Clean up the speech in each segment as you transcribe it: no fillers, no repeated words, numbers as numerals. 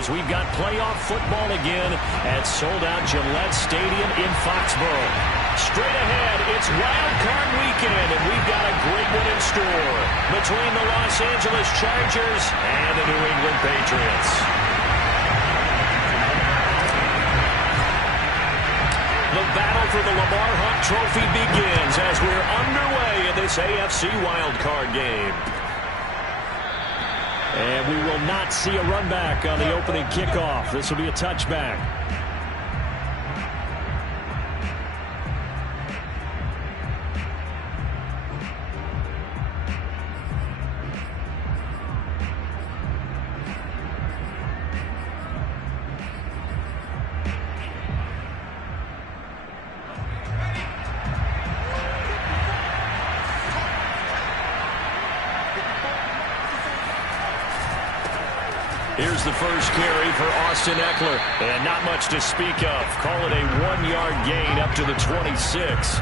scores. We've got playoff football again at sold-out Gillette Stadium in Foxborough. Straight ahead, it's Wild Card Weekend, and we've got a great one in store between the Los Angeles Chargers and the New England Patriots. The battle for the Lamar Hunt Trophy begins as we're underway in this AFC wildcard game. And we will not see a run back on the opening kickoff. This will be a touchback. Here's the first carry for Austin Eckler. And not much to speak of. Call it a 1-yard gain up to the 26.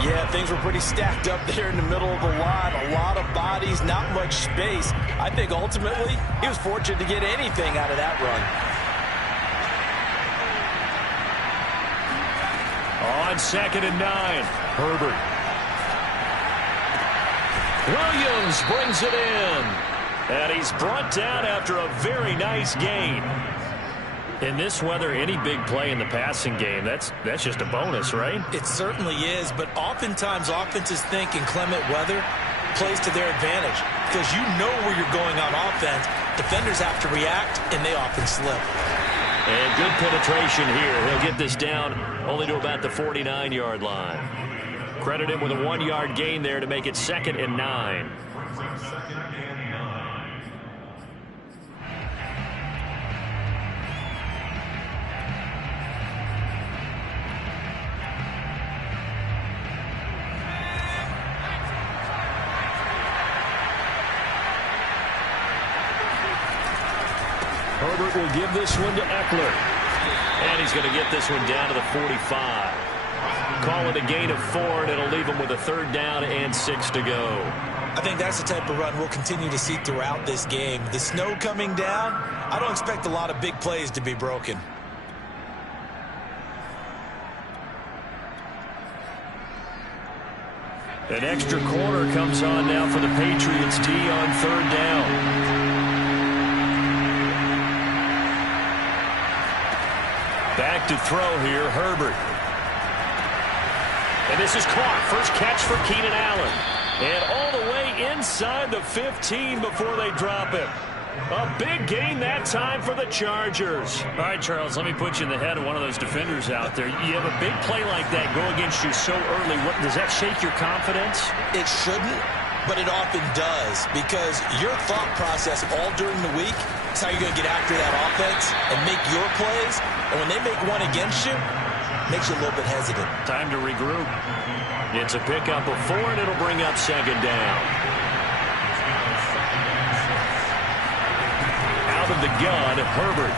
Yeah, things were pretty stacked up there in the middle of the line. A lot of bodies, not much space. I think ultimately he was fortunate to get anything out of that run. On 2nd and 9, Herbert. Williams brings it in. And he's brought down after a very nice gain. In this weather, any big play in the passing game, that's just a bonus, right? It certainly is, but oftentimes offenses think inclement weather plays to their advantage because you know where you're going on offense. Defenders have to react, and they often slip. And good penetration here. He'll get this down only to about the 49-yard line. Credit him with a 1-yard gain there to make it 2nd and 9. Herbert will give this one to Eckler. And he's going to get this one down to the 45. Call it a gain of 4, and it'll leave him with a 3rd down and 6 to go. I think that's the type of run we'll continue to see throughout this game. The snow coming down, I don't expect a lot of big plays to be broken. An extra corner comes on now for the Patriots D on 3rd down. Back to throw here, Herbert. And this is caught. First catch for Keenan Allen. And all the way inside the 15 before they drop him. A big gain that time for the Chargers. All right, Charles, let me put you in the head of one of those defenders out there. You have a big play like that go against you so early. Does that shake your confidence? It shouldn't, but it often does because your thought process all during the week is how you're going to get after that offense and make your plays. And when they make one against you, it makes you a little bit hesitant. Time to regroup. It's a pickup of 4, and it'll bring up 2nd down. Out of the gun, Herbert.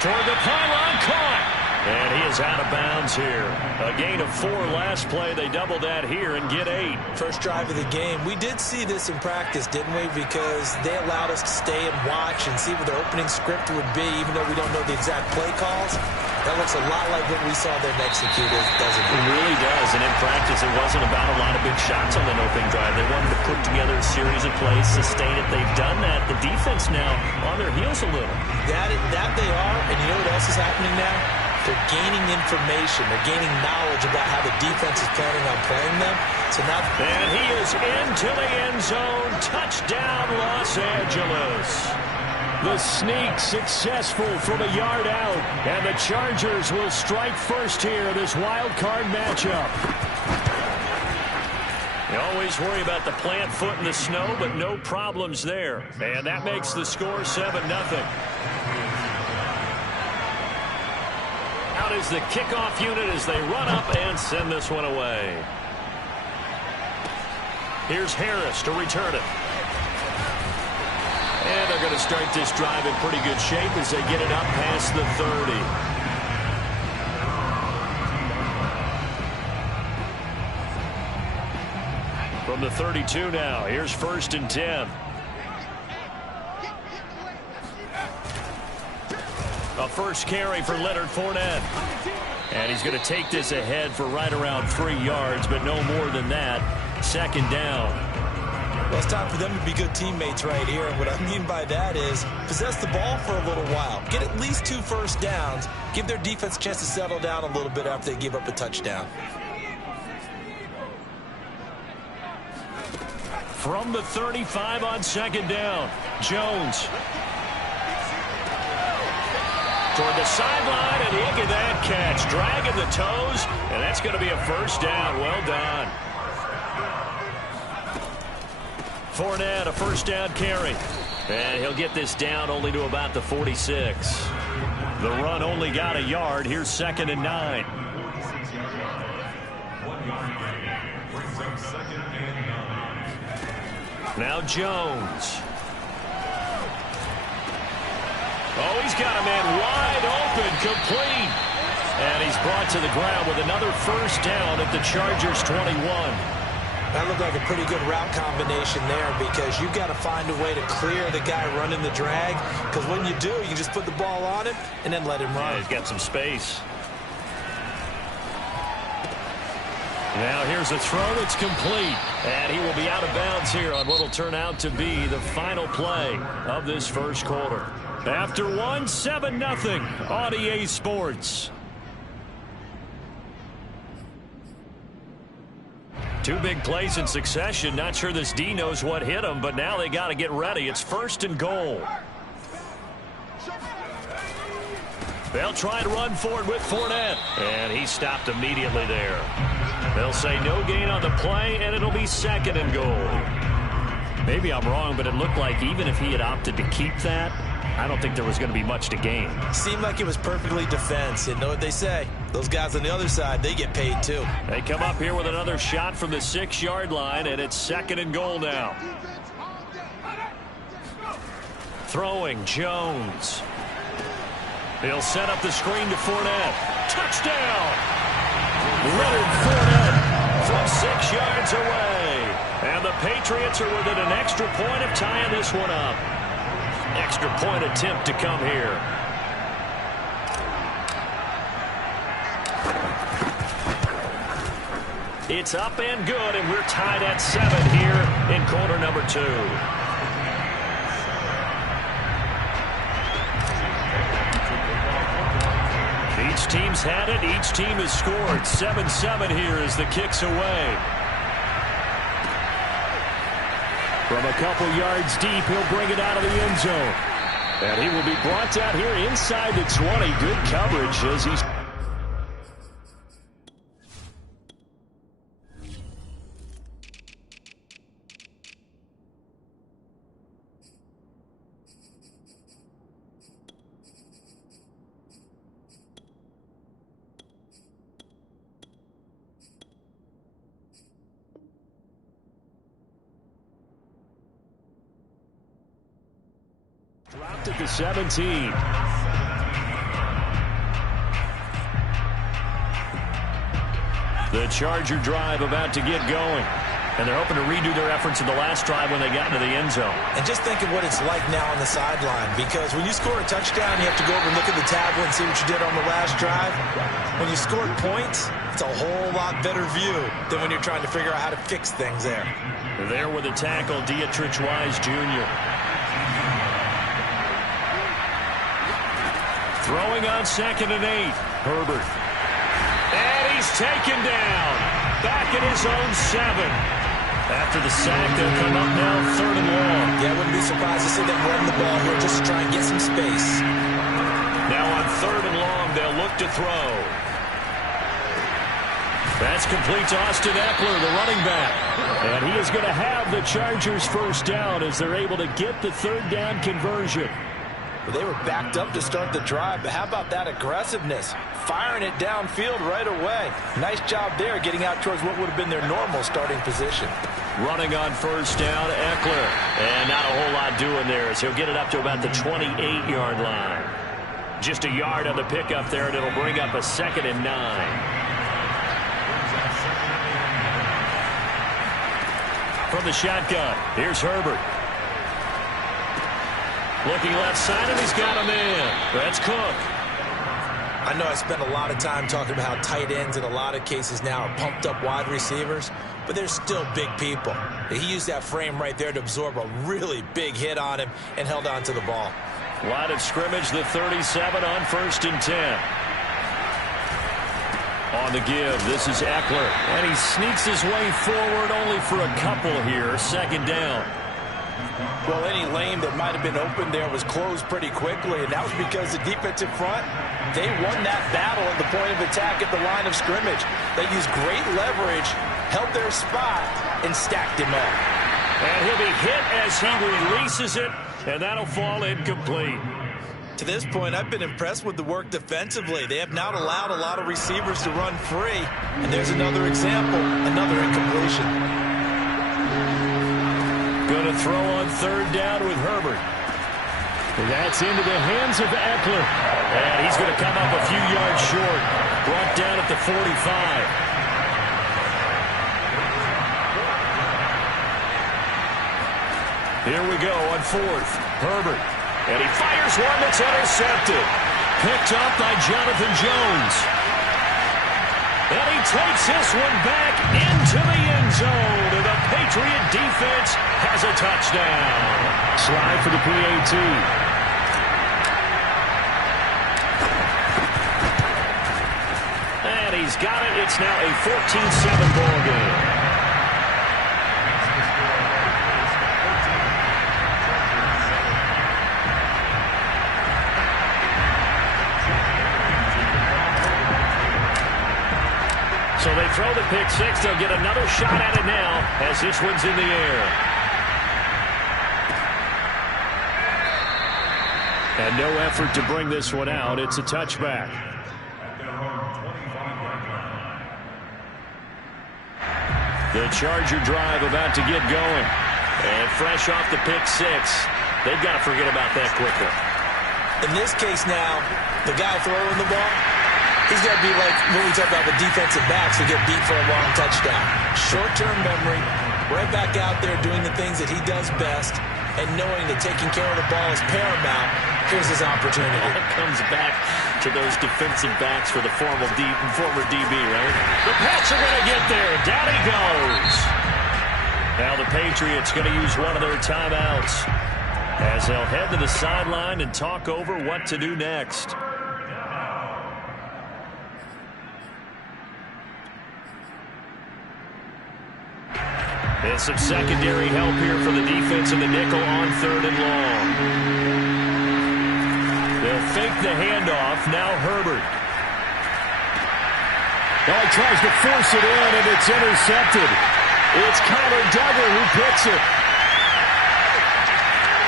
Toward the pylon, caught. And he is out of bounds here. A gain of 4 last play. They double that here and get 8. First drive of the game. We did see this in practice, didn't we? Because they allowed us to stay and watch and see what their opening script would be, even though we don't know the exact play calls. That looks a lot like what we saw them execute, doesn't it? It really does. And in practice, it wasn't about a lot of big shots on that opening drive. They wanted to put together a series of plays, sustain it. They've done that. The defense now on their heels a little. That they are. And you know what else is happening now? They're gaining information. They're gaining knowledge about how the defense is planning on playing them. So now, and he is into the end zone. Touchdown, Los Angeles. The sneak successful from a yard out. And the Chargers will strike first here in this wild card matchup. You always worry about the plant foot in the snow, but no problems there. And that makes the score 7-0. Out is the kickoff unit as they run up and send this one away. Here's Harris to return it. And they're going to start this drive in pretty good shape as they get it up past the 30. From From the 32 now, here's 1st and 10. A first carry for Leonard Fournette. And he's going to take this ahead for right around 3 yards, but no more than that. 2nd down. Well, it's time for them to be good teammates right here. And what I mean by that is possess the ball for a little while. Get at least 2 first downs. Give their defense a chance to settle down a little bit after they give up a touchdown. From the 35 on 2nd down, Jones. Toward the sideline, and look at that catch. Dragging the toes, and that's going to be a first down. Well done. Fournette, a first down carry. And he'll get this down only to about the 46. The run only got a yard. Here's 2nd and 9. Now Jones. Oh, he's got a man wide open, complete. And he's brought to the ground with another first down at the Chargers' 21. That looked like a pretty good route combination there, because you've got to find a way to clear the guy running the drag. Because when you do, you just put the ball on him and then let him run. Yeah, he's got some space. Now here's a throw that's complete. And he will be out of bounds here on what will turn out to be the final play of this first quarter. After 1, 7-0 on EA Sports. 2 big plays in succession. Not sure this D knows what hit him, but now they got to get ready. It's 1st and goal. They'll try to run forward with Fournette. And he stopped immediately there. They'll say no gain on the play, and it'll be 2nd and goal. Maybe I'm wrong, but it looked like even if he had opted to keep that, I don't think there was going to be much to gain. Seemed like it was perfectly defense. You know what they say. Those guys on the other side, they get paid too. They come up here with another shot from the 6-yard line, and it's 2nd and goal now. Throwing, Jones. He'll set up the screen to Fournette. Touchdown! Leonard Fournette from 6 yards away. And the Patriots are within an extra point of tying this one up. Extra point attempt to come here. It's up and good, and we're tied at 7 here in quarter number 2. Each team's had it. Each team has scored. 7-7 here as the kick's away. From a couple yards deep, he'll bring it out of the end zone. And he will be brought down here inside the 20. Good coverage as he's... Dropped at the 17. The Charger drive about to get going. And they're hoping to redo their efforts in the last drive when they got into the end zone. And just think of what it's like now on the sideline. Because when you score a touchdown, you have to go over and look at the tablet and see what you did on the last drive. When you scored points, it's a whole lot better view than when you're trying to figure out how to fix things there. There with the tackle, Dietrich Wise Jr. Throwing on 2nd and 8. Herbert. And he's taken down. Back at his own 7. After the sack, they'll come up now 3rd and long. Yeah, I wouldn't be surprised to see them run the ball here just to try and get some space. Now on 3rd and long, they'll look to throw. That's complete to Austin Eckler, the running back. And he is going to have the Chargers first down as they're able to get the 3rd down conversion. Well, they were backed up to start the drive, but how about that aggressiveness? Firing it downfield right away. Nice job there getting out towards what would have been their normal starting position. Running on 1st down, Eckler. And not a whole lot doing there as he'll get it up to about the 28-yard line. Just a yard on the pickup there, and it'll bring up a 2nd and 9. from the shotgun. Here's Herbert. Looking left side, and he's got a man. That's Cook. I know I spent a lot of time talking about how tight ends in a lot of cases now are pumped up wide receivers, but they're still big people. He used that frame right there to absorb a really big hit on him and held on to the ball. Line of scrimmage, the 37 on 1st and 10. On the give, this is Eckler. And he sneaks his way forward only for a couple here. 2nd down. Well, any lane that might have been open there was closed pretty quickly, and that was because the defensive front, they won that battle at the point of attack at the line of scrimmage. They used great leverage, held their spot, and stacked him up. And he'll be hit as he releases it, and that'll fall incomplete. To this point, I've been impressed with the work defensively. They have not allowed a lot of receivers to run free, and there's another example, another incompletion. Going to throw on 3rd down with Herbert. That's into the hands of Eckler. And he's going to come up a few yards short. Brought down at the 45. Here we go on 4th. Herbert. And he fires one that's intercepted. Picked up by Jonathan Jones. And he takes this one back into the end zone. And the Patriot defense has a touchdown. Slide for the PAT. And he's got it. It's now a 14-7 ball game. So they throw the pick six. They'll get another shot at it now as this one's in the air. And no effort to bring this one out. It's a touchback. The Charger drive about to get going. And fresh off the pick six, they've got to forget about that quickly. In this case now, the guy throwing the ball, he's got to be like when we talk about the defensive backs who get beat for a long touchdown. Short-term memory, right back out there doing the things that he does best, and knowing that taking care of the ball is paramount. Here's his opportunity. It comes back to those defensive backs for the former DB, right? The Pats are going to get there. Down he goes. Now the Patriots going to use one of their timeouts as they'll head to the sideline and talk over what to do next. And some secondary help here for the defense in the nickel on 3rd and long. They'll fake the handoff. Now Herbert. Oh, he tries to force it in, and it's intercepted. It's Connor Duggar who picks it.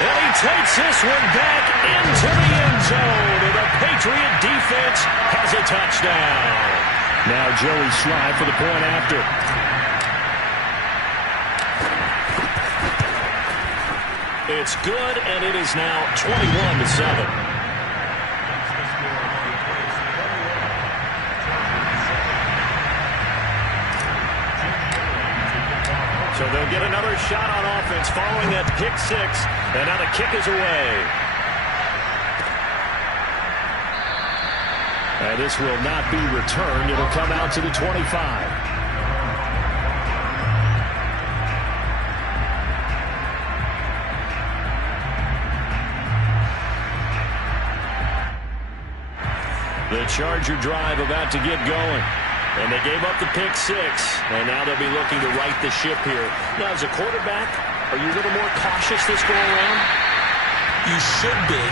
And he takes this one back into the end zone. And the Patriot defense has a touchdown. Now Joey Sly for the point after. It's good, and it is now 21-7. So they'll get another shot on offense following that pick six, and now the kick is away. And this will not be returned. It'll come out to the 25. The Charger drive about to get going. And they gave up the pick six. And now they'll be looking to right the ship here. Now, as a quarterback, are you a little more cautious this go around? You should be,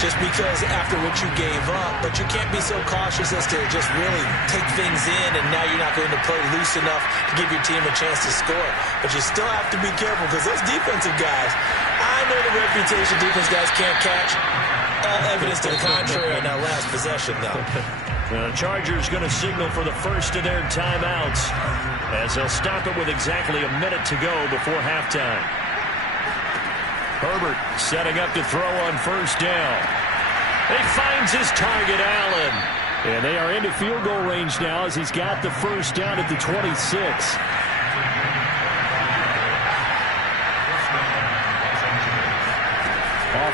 just because after what you gave up. But you can't be so cautious as to just really take things in, and now you're not going to play loose enough to give your team a chance to score. But you still have to be careful, because those defensive guys, I know the reputation defense guys can't catch. Evidence to the contrary on that last possession, though. The Chargers going to signal for the first of their timeouts as they'll stop it with exactly a minute to go before halftime. Herbert setting up to throw on first down. He finds his target, Allen. And they are into field goal range now as he's got the first down at the 26.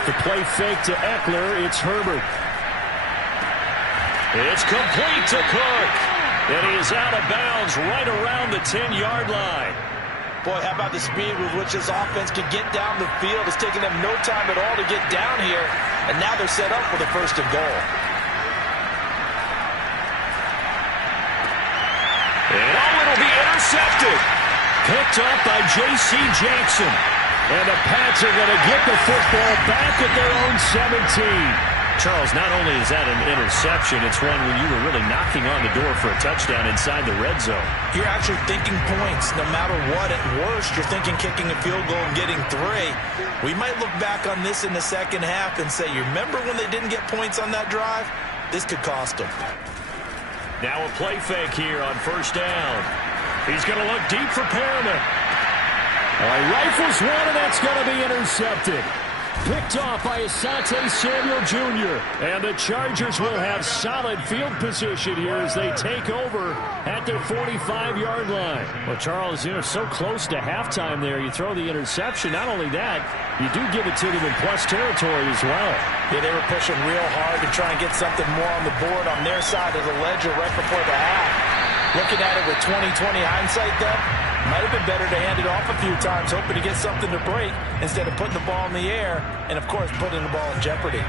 Off the play fake to Eckler, it's Herbert. It's complete to Cook. And he is out of bounds right around the 10-yard line. Boy, how about the speed with which this offense can get down the field? It's taking them no time at all to get down here. And now they're set up for the first and goal. And it'll be intercepted. Picked up by J.C. Jackson. And the Pats are going to get the football back at their own 17. Charles, not only is that an interception, it's one when you were really knocking on the door for a touchdown inside the red zone. You're actually thinking points no matter what. At worst, you're thinking kicking a field goal and getting 3. We might look back on this in the second half and say, you remember when they didn't get points on that drive? This could cost them. Now a play fake here on first down. He's going to look deep for Perriman. Rifles one, and that's going to be intercepted. Picked off by Asante Samuel Jr. And the Chargers will have solid field position here as they take over at their 45-yard line. Well, Charles, you're so close to halftime there. You throw the interception. Not only that, you do give it to them in plus territory as well. Yeah, they were pushing real hard to try and get something more on the board on their side of the ledger right before the half. Looking at it with 20/20 hindsight, though, might have been better to hand it off a few times, hoping to get something to break instead of putting the ball in the air and, of course, putting the ball in jeopardy.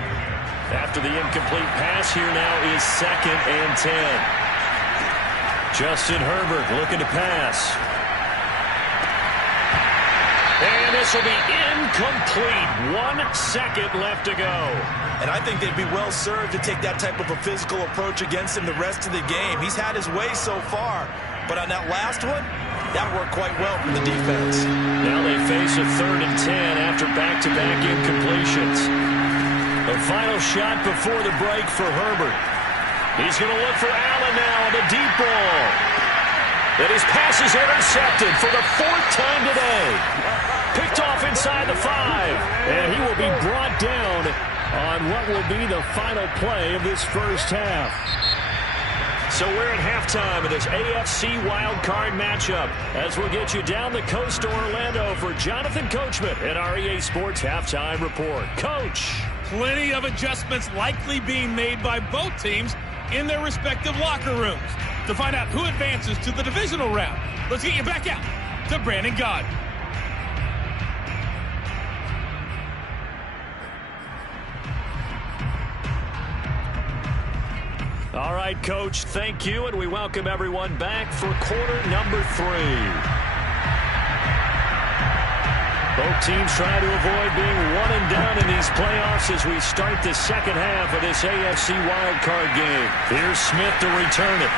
After the incomplete pass, here now is 2nd and 10. Justin Herbert looking to pass. And this will be incomplete. 1 second left to go. And I think they'd be well served to take that type of a physical approach against him the rest of the game. He's had his way so far, but on that last one, that worked quite well for the defense. Now they face a 3rd and 10 after back-to-back incompletions. The final shot before the break for Herbert. He's going to look for Allen now on the deep ball. And his pass is intercepted for the 4th time today. Picked off inside the 5. And he will be brought down on what will be the final play of this first half. So we're at halftime of this AFC wildcard matchup as we'll get you down the coast to Orlando for Jonathan Coachman at our EA Sports Halftime Report. Coach. Plenty of adjustments likely being made by both teams in their respective locker rooms. To find out who advances to the divisional round, let's get you back out to Brandon Gaudin. All right, Coach, thank you, and we welcome everyone back for quarter number 3. Both teams try to avoid being one and done in these playoffs as we start the second half of this AFC wildcard game. Here's Smith to return it.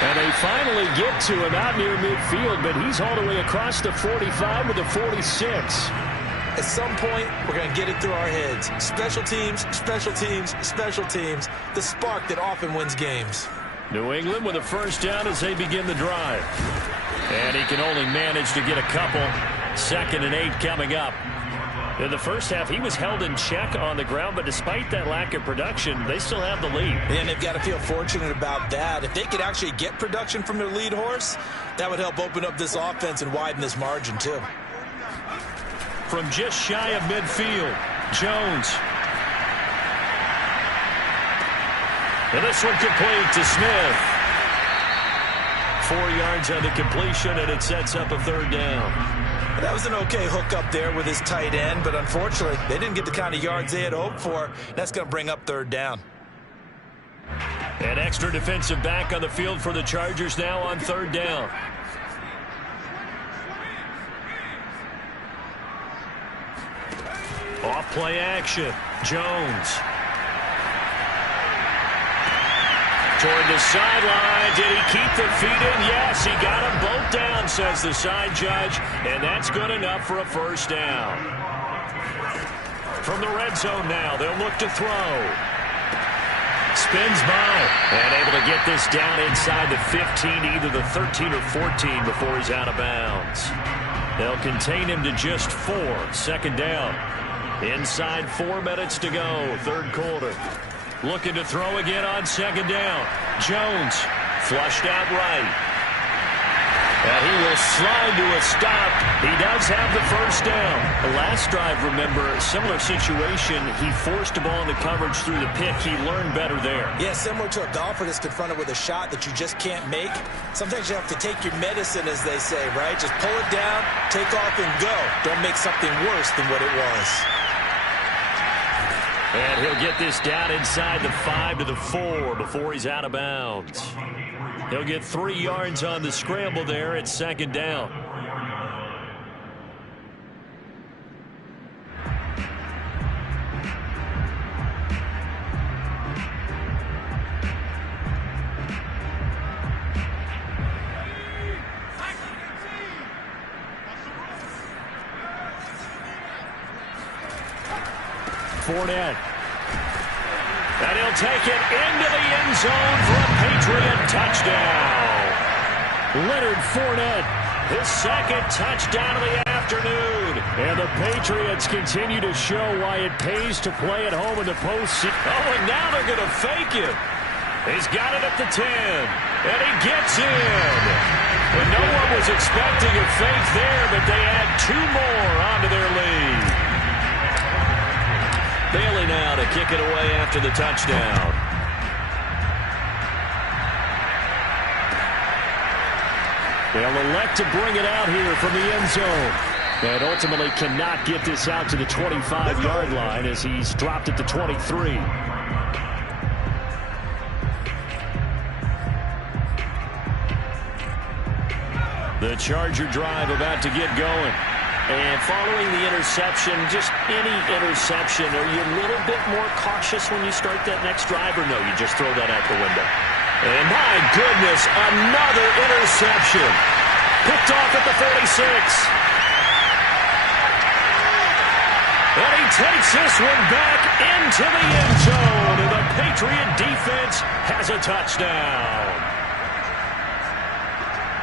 And they finally get to him out near midfield, but he's all the way across the 45 to the 46. At some point, we're going to get it through our heads. Special teams, special teams, special teams. The spark that often wins games. New England with a first down as they begin the drive. And he can only manage to get a couple. 2nd and 8 coming up. In the first half, he was held in check on the ground, but despite that lack of production, they still have the lead. And they've got to feel fortunate about that. If they could actually get production from their lead horse, that would help open up this offense and widen this margin, too. From just shy of midfield, Jones. And this one complete to Smith. 4 yards on the completion, and it sets up a 3rd down. That was an okay hook up there with his tight end, but unfortunately, they didn't get the kind of yards they had hoped for. That's going to bring up 3rd down. An extra defensive back on the field for the Chargers now on 3rd down. Off play action. Jones. Toward the sideline. Did he keep the feet in? Yes, he got them both down, says the side judge. And that's good enough for a first down. From the red zone now, they'll look to throw. Spins by. And able to get this down inside the 15, either the 13 or 14 before he's out of bounds. They'll contain him to just 4. 2nd down. Inside 4 minutes to go, 3rd quarter. Looking to throw again on 2nd down. Jones flushed out right. And he will slide to a stop. He does have the first down. The last drive, remember, similar situation. He forced the ball into coverage through the pick. He learned better there. Yeah, similar to a golfer that's confronted with a shot that you just can't make. Sometimes you have to take your medicine, as they say, right? Just pull it down, take off, and go. Don't make something worse than what it was. And he'll get this down inside the 5 to the 4 before he's out of bounds. He'll get 3 yards on the scramble there at second down. Fournette. And he'll take it into the end zone for a Patriot touchdown. Leonard Fournette, his second touchdown of the afternoon. And the Patriots continue to show why it pays to play at home in the postseason. Oh, and now they're going to fake it. He's got it at the 10. And he gets in. And no one was expecting a fake there, but they add 2 more onto their lead. Bailey now to kick it away after the touchdown. They'll elect to bring it out here from the end zone. And ultimately cannot get this out to the 25-yard line as he's dropped it to 23. The Charger drive about to get going. And following the interception, just any interception, are you a little bit more cautious when you start that next drive, or no, you just throw that out the window? And my goodness, another interception. Picked off at the 46. And he takes this one back into the end zone, and the Patriot defense has a touchdown.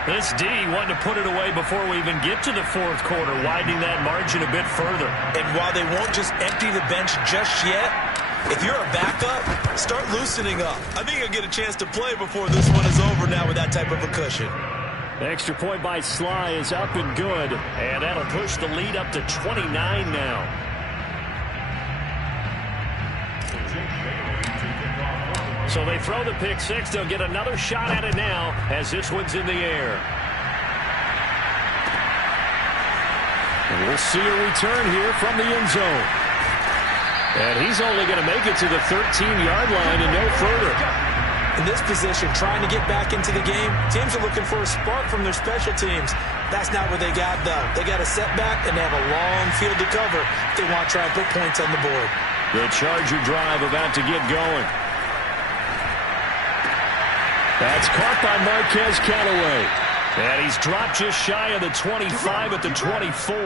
This D wanted to put it away before we even get to the fourth quarter, widening that margin a bit further. And while they won't just empty the bench just yet, if you're a backup, start loosening up. I think you'll get a chance to play before this one is over now with that type of a cushion. The extra point by Sly is up and good, and that'll push the lead up to 29 now. So they throw the pick six. They'll get another shot at it now as this one's in the air. And we'll see a return here from the end zone. And he's only going to make it to the 13-yard line and no further. In this position, trying to get back into the game, teams are looking for a spark from their special teams. That's not what they got, though. They got a setback, and they have a long field to cover if they want to try and put points on the board. The Charger drive about to get going. That's caught by Marquez Callaway. And he's dropped just shy of the 25 at the 24.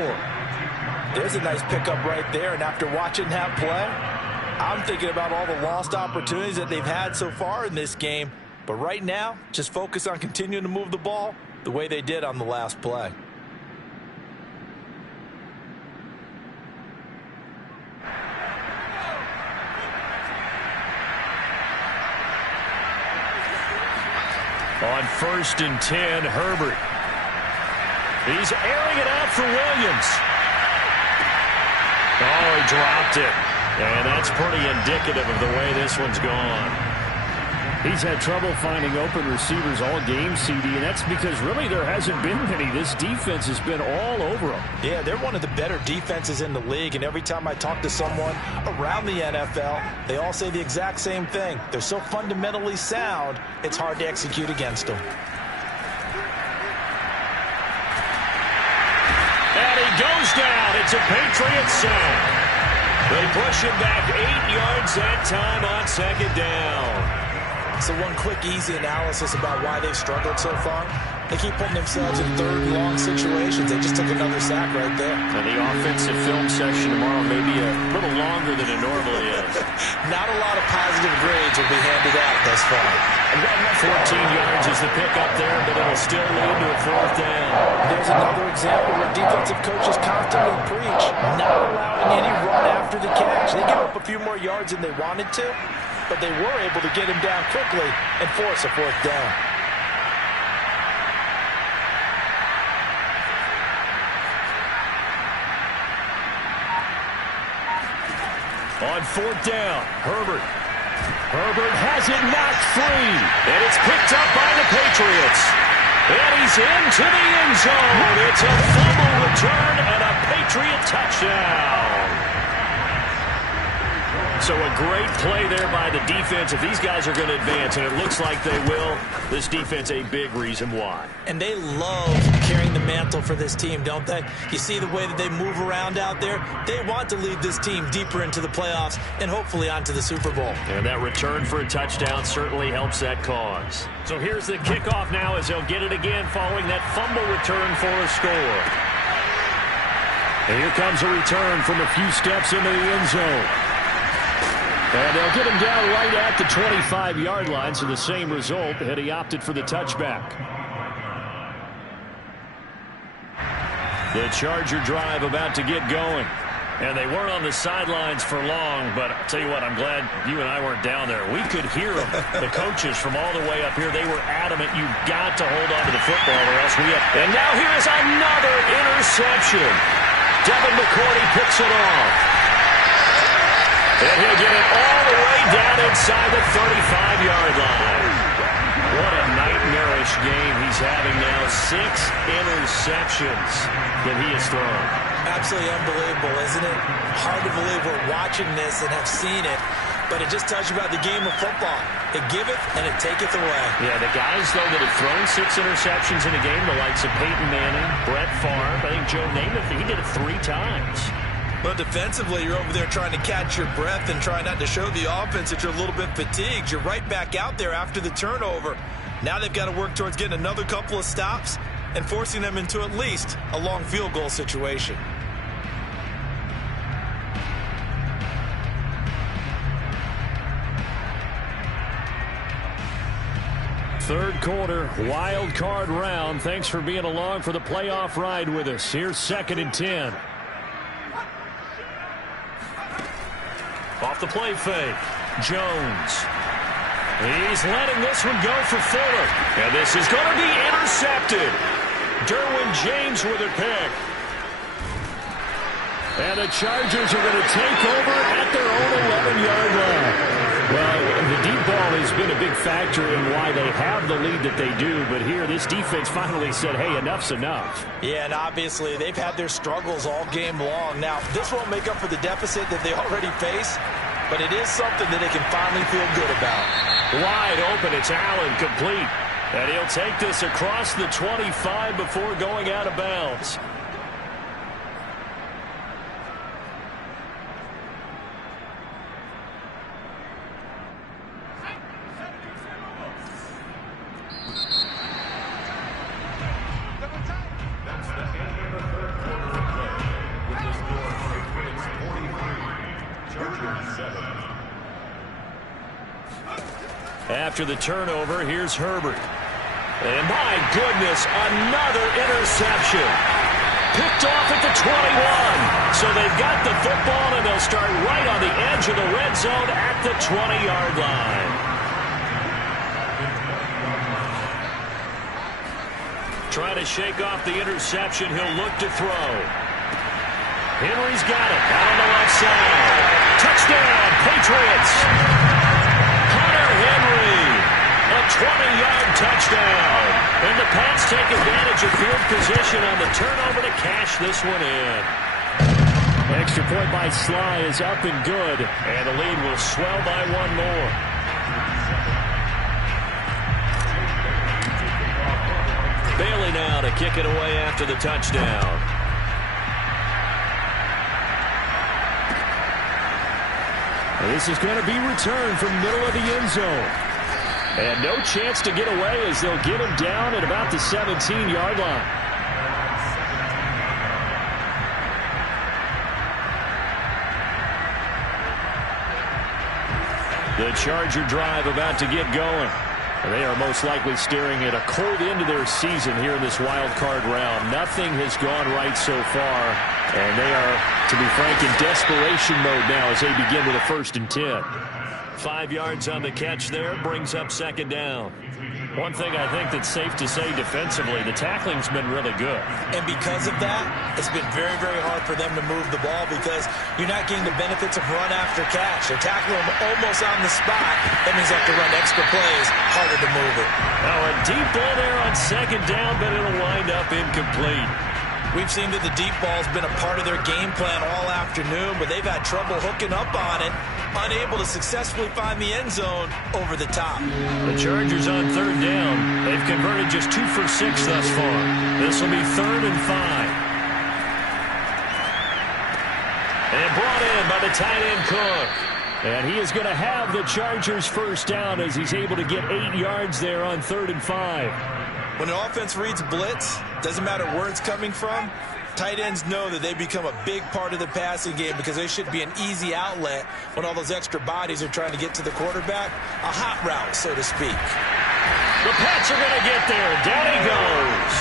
There's a nice pickup right there, and after watching that play, I'm thinking about all the lost opportunities that they've had so far in this game. But right now, just focus on continuing to move the ball the way they did on the last play. On 1st and 10, Herbert. He's airing it out for Williams. Oh, he dropped it. And that's pretty indicative of the way this one's gone. He's had trouble finding open receivers all game, CD, and that's because really there hasn't been many. This defense has been all over them. Yeah, they're one of the better defenses in the league, and every time I talk to someone around the NFL, they all say the exact same thing. They're so fundamentally sound, it's hard to execute against them. And he goes down. It's a Patriot sack. They push him back 8 yards that time on second down. So one quick, easy analysis about why they've struggled so far. They keep putting themselves in third and long situations. They just took another sack right there. And the offensive film session tomorrow may be a little longer than it normally is. Not a lot of positive grades will be handed out thus far. 14 yards is the pickup there, but it'll still lead to a fourth down. There's another example where defensive coaches constantly preach not allowing any run after the catch. They give up a few more yards than they wanted to, but they were able to get him down quickly and force a fourth down. On fourth down, Herbert. Herbert has it knocked free. And it's picked up by the Patriots. And he's into the end zone. It's a fumble return and a Patriot touchdown. So a great play there by the defense. If these guys are going to advance, and it looks like they will, this defense a big reason why. And they love carrying the mantle for this team, don't they? You see the way that they move around out there? They want to lead this team deeper into the playoffs and hopefully onto the Super Bowl. And that return for a touchdown certainly helps that cause. So here's the kickoff now as they'll get it again following that fumble return for a score. And here comes a return from a few steps into the end zone. And they'll get him down right at the 25-yard line, so the same result had he opted for the touchback. The Charger drive about to get going. And they weren't on the sidelines for long, but I'll tell you what, I'm glad you and I weren't down there. We could hear them, the coaches from all the way up here. They were adamant, you've got to hold on to the football or else we have. And now here is another interception. Devin McCourty picks it off. And he'll get it all the way down inside the 35-yard line. What a nightmarish game he's having now. 6 interceptions that he has thrown. Absolutely unbelievable, isn't it? Hard to believe we're watching this and have seen it, but it just tells you about the game of football. It giveth and it taketh away. Yeah, the guys, though, that have thrown 6 interceptions in a game, the likes of Peyton Manning, Brett Favre, I think Joe Namath, he did it 3 times. But defensively, you're over there trying to catch your breath and try not to show the offense that you're a little bit fatigued. You're right back out there after the turnover. Now they've got to work towards getting another couple of stops and forcing them into at least a long field goal situation. Third quarter, wild card round. Thanks for being along for the playoff ride with us. Here's 2nd and 10. Off the play fake, Jones. He's letting this one go for Fuller. And this is going to be intercepted. Derwin James with a pick. And the Chargers are going to take over at their own 11-yard line. Well, the deep ball has been a big factor in why they have the lead that they do. But here, this defense finally said, hey, enough's enough. Yeah, and obviously they've had their struggles all game long. Now, this won't make up for the deficit that they already face, but it is something that they can finally feel good about. Wide open, it's Allen, complete. And he'll take this across the 25 before going out of bounds. After the turnover, here's Herbert. And my goodness, another interception. Picked off at the 21. So they've got the football, and they'll start right on the edge of the red zone at the 20-yard line. Trying to shake off the interception. He'll look to throw. Henry's got it. Out on the left side. Touchdown, Patriots. Henry, a 20-yard touchdown. And the Pats take advantage of field position on the turnover to cash this one in. Extra point by Sly is up and good, and the lead will swell by 1 more. Bailey now to kick it away after the touchdown. This is going to be returned from middle of the end zone. And no chance to get away as they'll get him down at about the 17-yard line. The Charger drive about to get going. They are most likely staring at a cold end of their season here in this wild card round. Nothing has gone right so far, and they are, to be frank, in desperation mode now as they begin with a 1st and 10. 5 yards on the catch there, brings up 2nd down. One thing I think that's safe to say defensively, the tackling's been really good. And because of that, it's been very, very hard for them to move the ball because you're not getting the benefits of run after catch. They're tackling them almost on the spot. That means they have to run extra plays, harder to move it. Now a deep ball there on second down, but it'll wind up incomplete. We've seen that the deep ball's been a part of their game plan all afternoon, but they've had trouble hooking up on it, unable to successfully find the end zone over the top. The Chargers on third down. They've converted just 2 for 6 thus far. This will be 3rd and 5. And brought in by the tight end Cook. And he is going to have the Chargers first down as he's able to get 8 yards there on 3rd and 5. When an offense reads blitz, doesn't matter where it's coming from, tight ends know that they become a big part of the passing game because they should be an easy outlet when all those extra bodies are trying to get to the quarterback. A hot route, so to speak. The Pats are going to get there. Down he goes.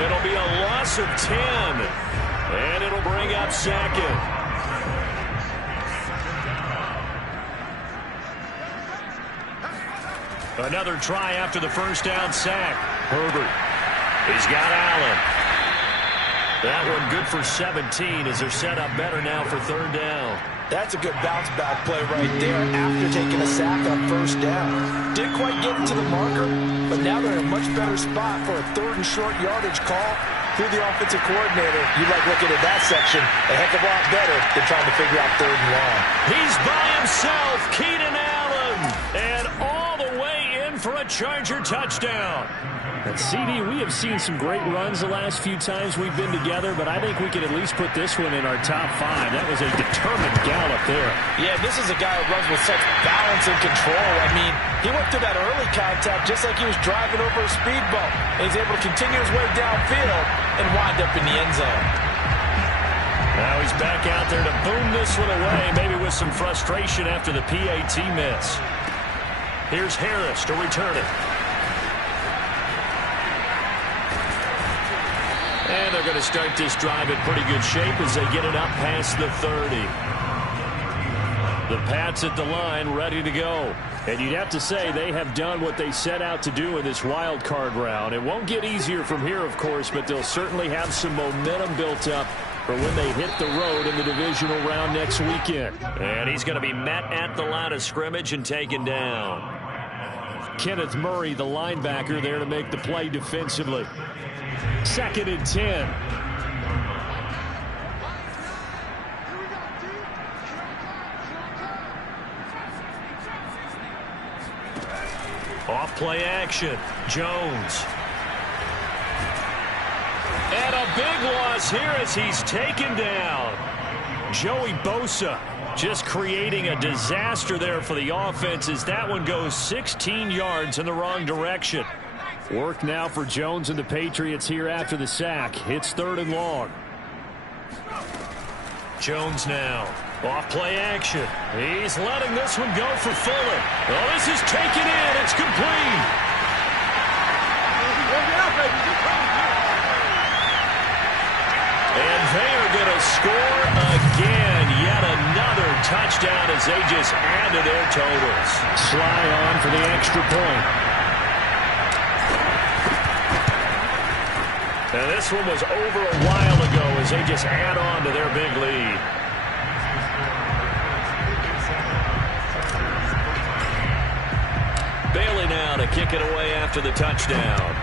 It'll be a loss of 10. And it'll bring up 2nd. Another try after the first down sack. Herbert. He's got Allen. That one good for 17 as they're set up better now for 3rd down. That's a good bounce-back play right there after taking a sack on first down. Didn't quite get into the marker, but now they're in a much better spot for a 3rd and short yardage call. Through the offensive coordinator, you like looking at that section a heck of a lot better than trying to figure out 3rd and long. He's by himself, Keenan Allen. And all the way in for a Charger touchdown. And CD, we have seen some great runs the last few times we've been together, but I think we could at least put this one in our top 5. That was a determined gallop there. Yeah, this is a guy who runs with such balance and control. I mean, he went through that early contact just like he was driving over a speed bump. And he's able to continue his way downfield and wind up in the end zone. Now he's back out there to boom this one away, maybe with some frustration after the PAT miss. Here's Harris to return it. And they're going to start this drive in pretty good shape as they get it up past the 30. The Pats at the line ready to go. And you'd have to say they have done what they set out to do in this wild card round. It won't get easier from here, of course, but they'll certainly have some momentum built up for when they hit the road in the divisional round next weekend. And he's going to be met at the line of scrimmage and taken down. Kenneth Murray, the linebacker, there to make the play defensively. 2nd and 10. Off play action. Jones. And a big loss here as he's taken down. Joey Bosa just creating a disaster there for the offense as that one goes 16 yards in the wrong direction. Work now for Jones and the Patriots here after the sack. It's 3rd and long. Jones now. Off play action. He's letting this one go for Fuller. Oh, this is taken in. It's complete. And they are going to score again. Yet another touchdown as they just add to their totals. Sly on for the extra point. And this one was over a while ago as they just add on to their big lead. Bailey now to kick it away after the touchdown.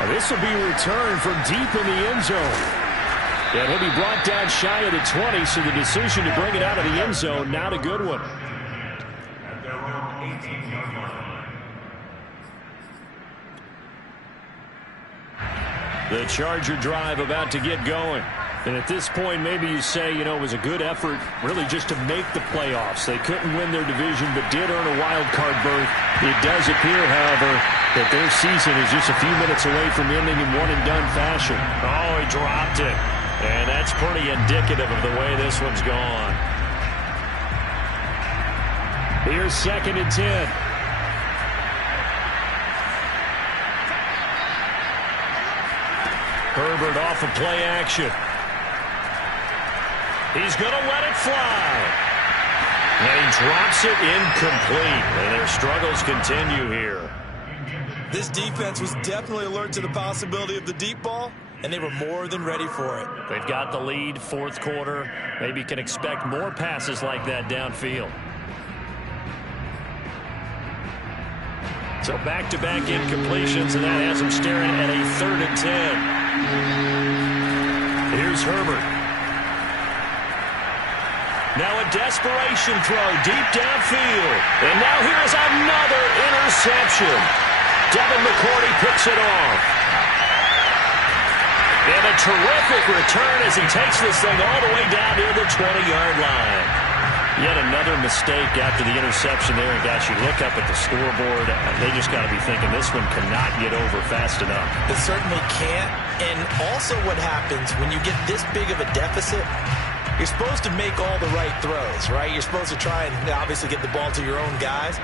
And this will be returned from deep in the end zone. And he'll be brought down shy of the 20, so the decision to bring it out of the end zone, not a good one. The Charger drive about to get going. And at this point, maybe you say, you know, it was a good effort really just to make the playoffs. They couldn't win their division but did earn a wild card berth. It does appear, however, that their season is just a few minutes away from ending in one-and-done fashion. Oh, he dropped it. And that's pretty indicative of the way this one's gone. Here's 2nd and 10. Herbert off of play action. He's going to let it fly. And he drops it incomplete. And their struggles continue here. This defense was definitely alert to the possibility of the deep ball, and they were more than ready for it. They've got the lead, fourth quarter. Maybe can expect more passes like that downfield. So back-to-back incompletions, and that has them staring at a 3rd and 10. Here's Herbert. Now a desperation throw deep downfield. And now here is another interception. Devin McCourty picks it off. And a terrific return as he takes this thing all the way down near the 20-yard line. Yet another mistake after the interception there. And gosh, you look up at the scoreboard, they just got to be thinking this one cannot get over fast enough. It certainly can't. And also what happens when you get this big of a deficit, you're supposed to make all the right throws, right? You're supposed to try and obviously get the ball to your own guys.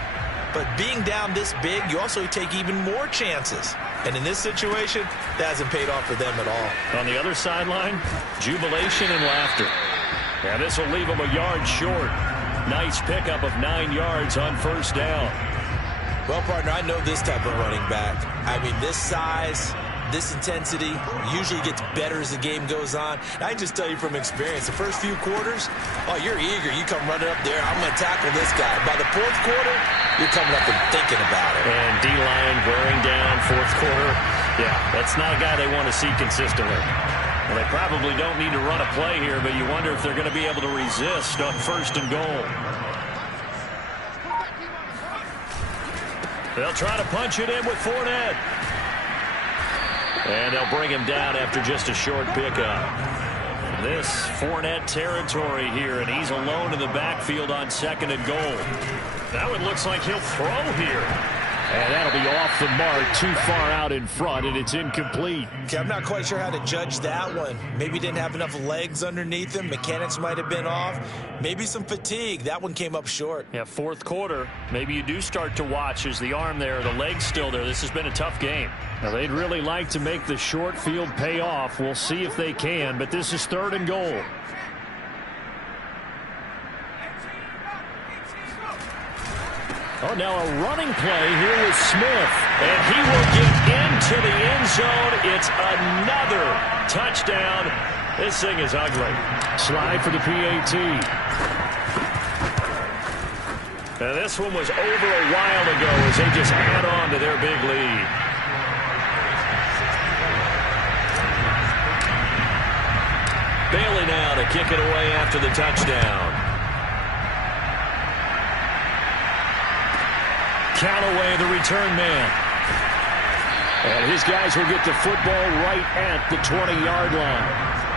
But being down this big, you also take even more chances. And in this situation, that hasn't paid off for them at all. On the other sideline, jubilation and laughter. And this will leave them a yard short. Nice pickup of 9 yards on first down. Well, partner, I know this type of running back. I mean, this size, this intensity usually gets better as the game goes on. I can just tell you from experience, the first few quarters, oh, you're eager. You come running up there, I'm going to tackle this guy. By the fourth quarter, you're coming up and thinking about it. And D-line wearing down fourth quarter. Yeah, that's not a guy they want to see consistently. Well, they probably don't need to run a play here, but you wonder if they're going to be able to resist on 1st and goal. They'll try to punch it in with Fournette. And they'll bring him down after just a short pickup. This Fournette territory here, and he's alone in the backfield on 2nd and goal. Now it looks like he'll throw here. And that'll be off the mark, too far out in front, and it's incomplete. Okay, I'm not quite sure how to judge that one. Maybe didn't have enough legs underneath him. Mechanics might have been off. Maybe some fatigue. That one came up short. Yeah, fourth quarter. Maybe you do start to watch as the arm there, the leg's still there. This has been a tough game. Now, they'd really like to make the short field pay off. We'll see if they can, but this is 3rd and goal. Oh, now a running play here with Smith. And he will get into the end zone. It's another touchdown. This thing is ugly. Slide for the PAT. Now, this one was over a while ago as they just add on to their big lead. Bailey now to kick it away after the touchdown. Callaway, the return man. And his guys will get the football right at the 20-yard line.